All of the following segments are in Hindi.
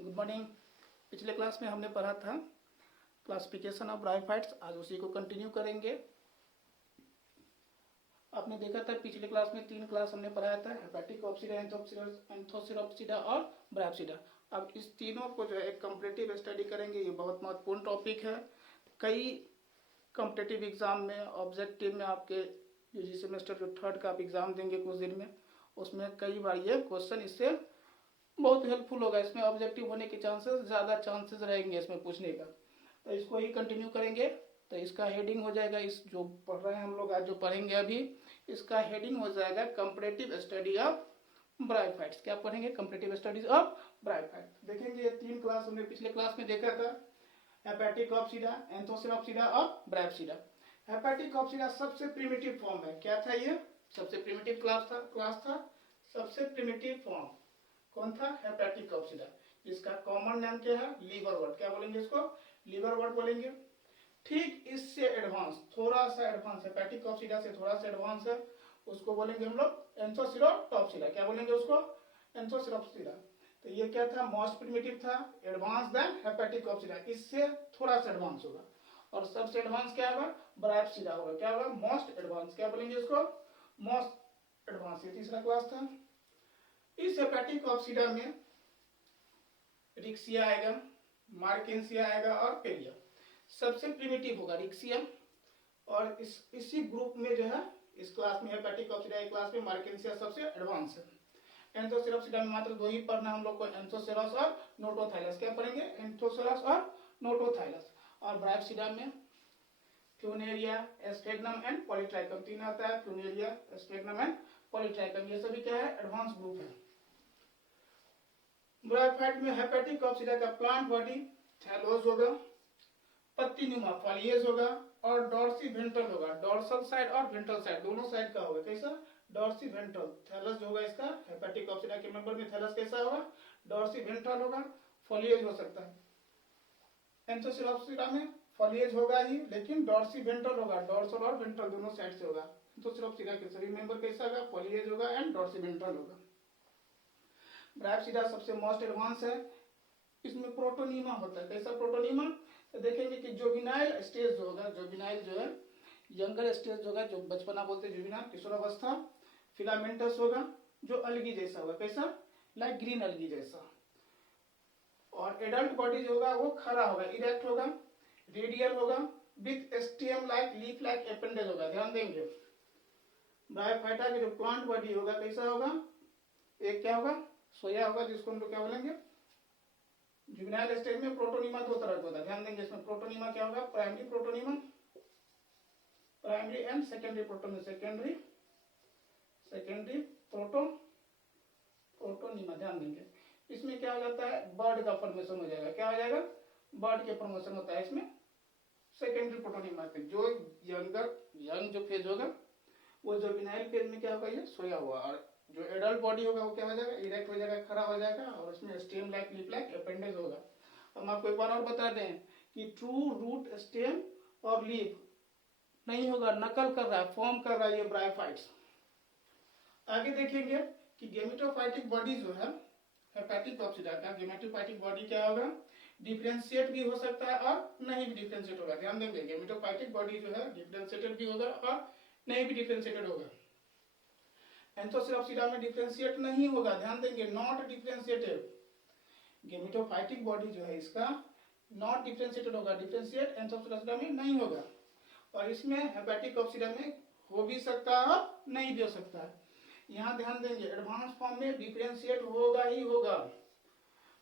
Good morning. पिछले क्लास में हमने पढ़ा था क्लासिफिकेशन ऑफ ब्रायोफाइट्स। आज उसी को कंटिन्यू करेंगे। आपने देखा था पिछले क्लास में 3 क्लास हमने पढ़ाया था, हेपेटिक ऑप्सिडा, एंथोसिरोप्सिडा और ब्रायोप्सिडा। अब इस तीनों को जो है एक कंपैरेटिव स्टडी करेंगे। ये बहुत महत्वपूर्ण टॉपिक है। कई कॉम्पिटिटिव एग्जाम में, ऑब्जेक्टिव में, आपके यूजी सेमेस्टर जो 3rd का आप एग्जाम देंगे कुछ दिन में, उसमें कई बार ये क्वेश्चन इससे बहुत हेल्पफुल होगा। इसमें ऑब्जेक्टिव होने के चांसेस ज़्यादा चांसेस रहेंगे इसमें पूछने का। तो इसको ही कंटिन्यू करेंगे। तो इसका हेडिंग हो जाएगा, इस जो पढ़ रहे हैं हम लोग आज जो पढ़ेंगे अभी, इसका हेडिंग हो जाएगा कंपैरेटिव स्टडी ऑफ ब्रायोफाइट्स। क्या पढ़ेंगे? Comparative studies of bryophytes. देखेंगे ये 3 क्लास हमने पिछले क्लास में देखा था, हेपेटिक ऑप्सिडा, एंथोसिरोप्सिडा और ब्रायोप्सिडा। हेपेटिक ऑप्सिडा सबसे प्रिमिटिव फॉर्म है। क्या था ये? सबसे प्रिमिटिव क्लास था। सबसे प्रिमिटिव फॉर्म कौन था? Hepatic opsida. इसका कॉमन नाम क्या है? लीवरवर्ट। क्या बोलेंगे इसको? लीवरवर्ट बोलेंगे। ठीक इससे एडवांस, थोड़ा सा एडवांस, हेपेटिक ऑप्सिडा से थोड़ा सा एडवांस है, उसको बोलेंगे हम लोग एंथोसिरोटॉप्सिडा। क्या बोलेंगे उसको? एंथोसिरोप्सिडा। तो ये क्या था? मोस्ट प्रिमिटिव था, एडवांस देन हेपेटिक ऑप्सिडा, इससे थोड़ा सा एडवांस होगा। और सबसे एडवांस क्या होगा? ब्रायोप्सिडा होगा। क्या होगा? Most advance. क्या बोलेंगे इसको? Most advance. ये तीसरा क्लास था। इस हेपेटिक ऑप्सिडा में रिक्सिया आएगा, मार्केंसिया आएगा और पेरिया। सबसे प्रिमिटिव होगा रिक्सिया। और इसी ग्रुप में जो है, इस क्लास में हेपेटिक ऑप्सिडा क्लास में मार्केंसिया सबसे एडवांस है। एंथोसिरोप्सिडा में मात्र 2 ही पढ़ना हम लोग को, एंथोसेरस और नोटोथाइलस। क्या पढ़ेंगे? एंथोसेरस और नोटोथाइलस। और ब्रायोप्सिडा में फ्यूनेरिया, एस्फेगनम एंड पॉलीट्राइकम 3 आता है। फ्यूनेरिया, एस्फेगनम एंड पॉलीट्राइकम, ये सभी क्या है? एडवांस ग्रुप है। ब्रायोफाइट में हेपेटिक ऑप्सिडा का प्लांट बॉडी थैलोस होगा, पत्तीनुमा फॉलिएज होगा और डॉर्सी वेंट्रल होगा। डॉर्सल साइड और वेंट्रल साइड दोनों साइड का होगा। कैसा? Dorsiventral. थैलस जो होगा इसका, हेपेटिक ऑप्सिडा के मेंबर में थैलस कैसा होगा? डॉर्सी वेंट्रल होगा। फॉलिएज हो सकता है। एंथोसिरोप्सिडा में फॉलिएज होगा ही, लेकिन डॉर्सी वेंट्रल होगा। डॉर्सल और वेंट्रल दोनों साइड से होगा। एंथोसिरोप्सिडा के सभी मेंबर कैसा होगा? फॉलिएज होगा एंड डॉर्सी वेंट्रल होगा। ब्रायोप्सिडा सबसे मोस्ट एडवांस है। इसमें प्रोटोनीमा होता है। कैसा प्रोटोनीमा? तो देखेंगे कि जुवेनाइल स्टेज जो होगा, जुवेनाइल जो है, यंगर स्टेज होगा, जो बचपना बोलते हैं जुवेनाइल, किशोरावस्था, फिलामेंटस होगा, जो अलगी जैसा होगा। कैसा? लाइक ग्रीन अलगी जैसा। और एडल्ट बॉडी जो होगा वो खड़ा होगा, इरेक्ट होगा, रेडियल होगा, with stem like leaf like appendage होगा। ध्यान देंगे, ब्रायोफाइटा की जो प्लांट बॉडी होगा कैसा होगा? एक क्या होगा? सोया होगा, जिसको हम लोग क्या बोलेंगे? जुवेनाइल स्टेज में प्रोटोनीमा 2 तरह का होता है। ध्यान देंगे, इसमें प्रोटोनीमा क्या होगा? Primary protonema, primary and secondary protonema. Secondary protonema. ध्यान देंगे, इसमें क्या हो जाता है? बर्ड का फॉर्मेशन हो जाएगा। क्या हो जाएगा? बर्ड के फॉर्मेशन होता है इसमें सेकेंडरी प्रोटोनीमा पे। जो यंग जो फेज होगा वो जुवेनाइल फेज में क्या होगा? ये सोया हुआ। और जो एडल्ट बॉडी होगा वो क्या हो जाएगा? इरेक्ट हो जाएगा, खड़ा हो जाएगा, और उसमें stem like leaf like appendage होगा। हम आपको एक बार और बता दें कि ट्रू रूट, स्टेम और लीफ नहीं होगा, नकल कर रहा है, फॉर्म कर रहा है ये ब्रायोफाइट्स। आगे देखेंगे कि गेमेटोफाइटिक बॉडी जो है हेपेटिक ऑप्सिडा का, गेमेटोफाइटिक बॉडी क्या होगा? डिफरेंशिएट भी हो सकता है और नहीं भी डिफरेंशिएट होगा। ध्यान देंगे, गेमेटोफाइटिक बॉडी जो है डिफरेंशिएटेड भी होगा और नहीं भी डिफरेंशिएटेड होगा। एंथोसिरोप्सिडा में डिफरेंशिएट नहीं होगा। ध्यान देंगे, नॉट डिफरेंशिएटेड। गेमेटोफाइटिक बॉडी जो है इसका नॉट डिफरेंशिएटेड होगा, डिफरेंशिएट एंथोसिरोप्सिडा में नहीं होगा। और इसमें हेपेटिक ऑप्सिडा में हो भी सकता है, नहीं भी हो सकता है। यहाँ ध्यान देंगे, एडवांस फॉर्म में डिफरेंशिएट होगा ही होगा।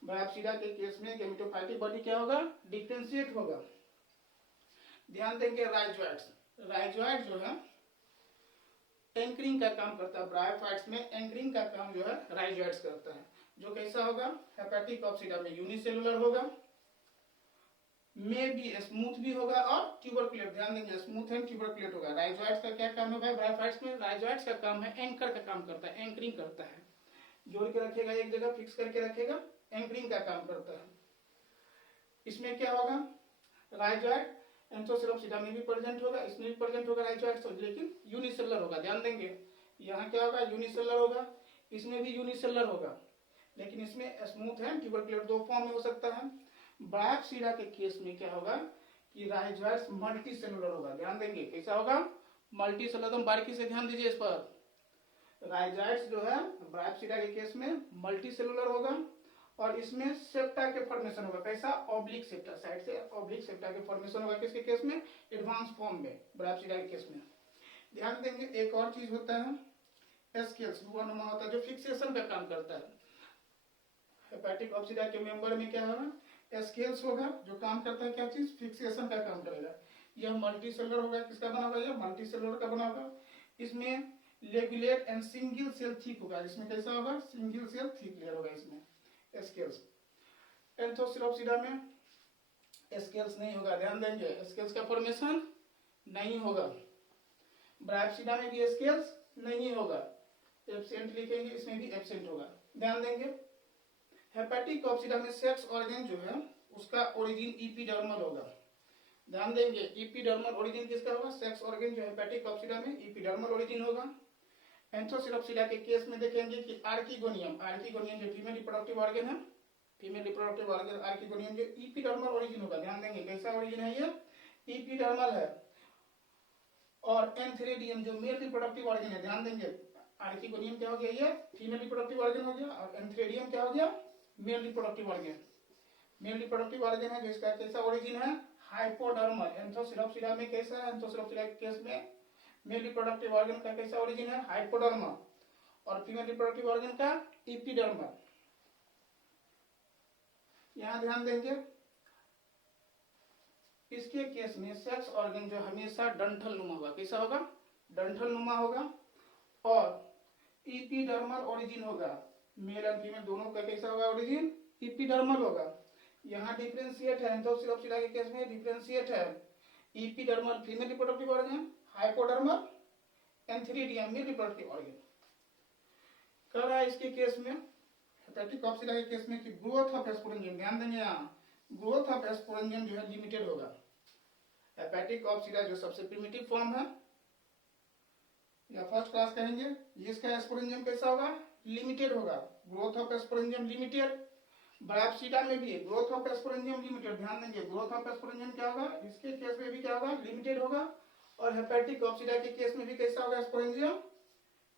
ब्रायोप्सिडा के केस में गेमेटोफाइटिक बॉडी क्या होगा? डिफरेंशिएट होगा। ध्यान देंगे, राइजोइड जो है एंकरिंग का काम करता है। ब्रायोफाइट्स में एंकरिंग का काम जो है राइजोइड्स करता है। जो कैसा होगा? हेपेटिक ऑप्सिडा में यूनिसेलुलर होगा, में भी स्मूथ भी होगा और ट्यूबरकुलेट। ध्यान देंगे, स्मूथ एंड ट्यूबरकुलेट होगा। राइजोइड्स का क्या काम है भाई? ब्रायोफाइट्स में राइजोइड्स का काम है एंकर का काम करता है, एंकरिंग करता है। जोड़ के रखेगा, एक जगह फिक्स करके रखेगा, एंकरिंग का काम करता है। इसमें क्या होगा? राइजोइड एंथोसिरोप्सिडा में भी प्रेजेंट होगा, इसमें भी प्रेजेंट होगा राइजोइड, लेकिन यूनिसेलुलर होगा। ध्यान देंगे, यहाँ क्या होगा? यूनिसेलुलर होगा, इसमें भी यूनिसेलुलर होगा, लेकिन इसमें स्मूथ है ट्यूबरकुलेट दो फॉर्म में हो सकता है। ब्रायोप्सिडा के केस में क्या होगा कि राइजोइड्स मल्टी सेलुलर होगा। ध्यान देंगे कैसा होगा, मल्टी सेलुलर। एकदम बारीकी से ध्यान दीजिए इस पर। राइजोइड्स जो है ब्रायोप्सिडा के केस में मल्टी सेलुलर होगा और इसमें सेप्टा के फॉर्मेशन होगा। कैसा, ऑब्लिक सेप्टा, साइड से ऑब्लिक सेप्टा के फॉर्मेशन होगा। किसके केस में, एडवांस फॉर्म में, ब्रायोप्सिडा के केस में। ध्यान देंगे एक और चीज होता है एस्केल्स, नुमा होता है जो फिक्सेशन का काम करता है। हेपेटिक ऑप्सिडा के मेंबर में क्या होगा, एस्केल्स होगा जो काम करता है क्या चीज, फिक्सेशन का काम करेगा। यह मल्टी सेलुलर होगा। किसका बना होगा, यह मल्टी सेलुलर का बना होगा। इसमें लेगुलेट एंड सिंगल सेल थिक होगा। इसमें कैसा होगा, सिंगल सेल थिक लेयर होगा इसमें एस्केल्स। एंथोसिरोप्सिडा में एस्केल्स नहीं होगा। ध्यान देंगे एस्केल्स का फॉर्मेशन नहीं होगा। ब्रायोप्सिडा में भी एस्केल्स नहीं होगा, एब्सेंट लिखेंगे, इसमें भी एब्सेंट होगा। ध्यान देंगे हेपेटिक ऑप्सिडा में सेक्स ऑर्गन जो है उसका ओरिजिन इपीडर्मल होगा। ध्यान देंगे इपीडर्मल ओरिजिन किसका होगा, सेक्स ऑर्गन जो हेपेटिक ऑप्सिडा में इपीडर्मल ओरिजिन होगा। एंथोसिरोप्सिडा के केस में देखेंगे कि आर्किगोनियम, आर्किगोनियम जो फीमेल रिप्रोडक्टिव ऑर्गन है, फीमेल रिप्रोडक्टिव ऑर्गन आर्किगोनियम जो इपीडर्मल ओरिजिन होगा। ध्यान देंगे कैसा ओरिजिन है, ये इपीडर्मल है। और एंथेरिडियम जो मेल रिप्रोडक्टिव ऑर्गन है, ध्यान देंगे आर्किगोनियम क्या हो गया, ये फीमेल रिप्रोडक्टिव ऑर्गन हो गया, और एंथेरिडियम क्या हो गया, male reproductive organ. Male reproductive organ है जिसका कैसा ओरिजिन है, हाइपोडर्मल। एंथोसिरोप्सिडा में कैसा है, एंथोसिरोप्सिडा के केस में मेल रिप्रोडक्टिव ऑर्गन का कैसा ओरिजिन है, हाइपोडर्मल, और फीमेल रिप्रोडक्टिव ऑर्गन का इपीडर्मल। यहां ध्यान देंगे इसके केस में सेक्स ऑर्गन जो हमेशा डंठल नुमा होगा। कैसा होगा, डंठल नुमा होगा, और इपीडर्मल ओरिजिन होगा। मेल और फीमेल दोनों का कैसा होगा ओरिजिन, इपीडर्मल होगा। यहाँ डिफरेंशिएट है, एंथोसिरोप्सिडा के केस में डिफरेंशिएट है, epidermal female reproductive organ, hypodermal antheridium male reproductive organ. कह रहा है इसके केस में, हेपेटिक ऑप्सिडा के केस में कि ग्रोथ ऑफ एस्पोरेंजियम, ध्यान देंगे यहाँ ग्रोथ ऑफ एस्पोरेंजियम जो है लिमिटेड होगा। हेपेटिक ऑप्सिडा जो सबसे प्रिमिटिव फॉर्म है या फर्स्ट क्लास कहेंगे, इसका एस्पोरेंजियम कैसा होगा, लिमिटेड होगा। Growth of sporangium limited. Bryopsida में भी ग्रोथ ऑफ एस्पोरेंजियम लिमिटेड। ध्यान देंगे ग्रोथ ऑफ एस्पोरेंजियम क्या होगा, इसके केस में भी क्या होगा, लिमिटेड होगा। और हेपेटिक ऑप्सिडा के केस में भी कैसा होगा, एस्पोरेंजियम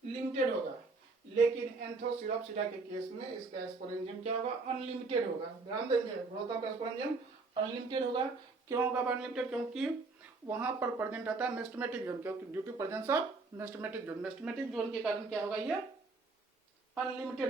लिमिटेड होगा। लेकिन एंथोसिरोप्सिडा के केस में इसका एस्पोरेंजियम क्या होगा, अनलिमिटेड होगा। ध्यान देंगे ग्रोथ ऑफ एस्पोरेंजियम अनलिमिटेड होगा। क्यों होगा अनलिमिटेड, क्योंकि वहां पर प्रेजेंट रहता है मेस्टमेटिक जोन, क्योंकि due to presence of meristematic zone. Meristematic zone के कारण क्या होगा, ये अनलिमिटेड होगा।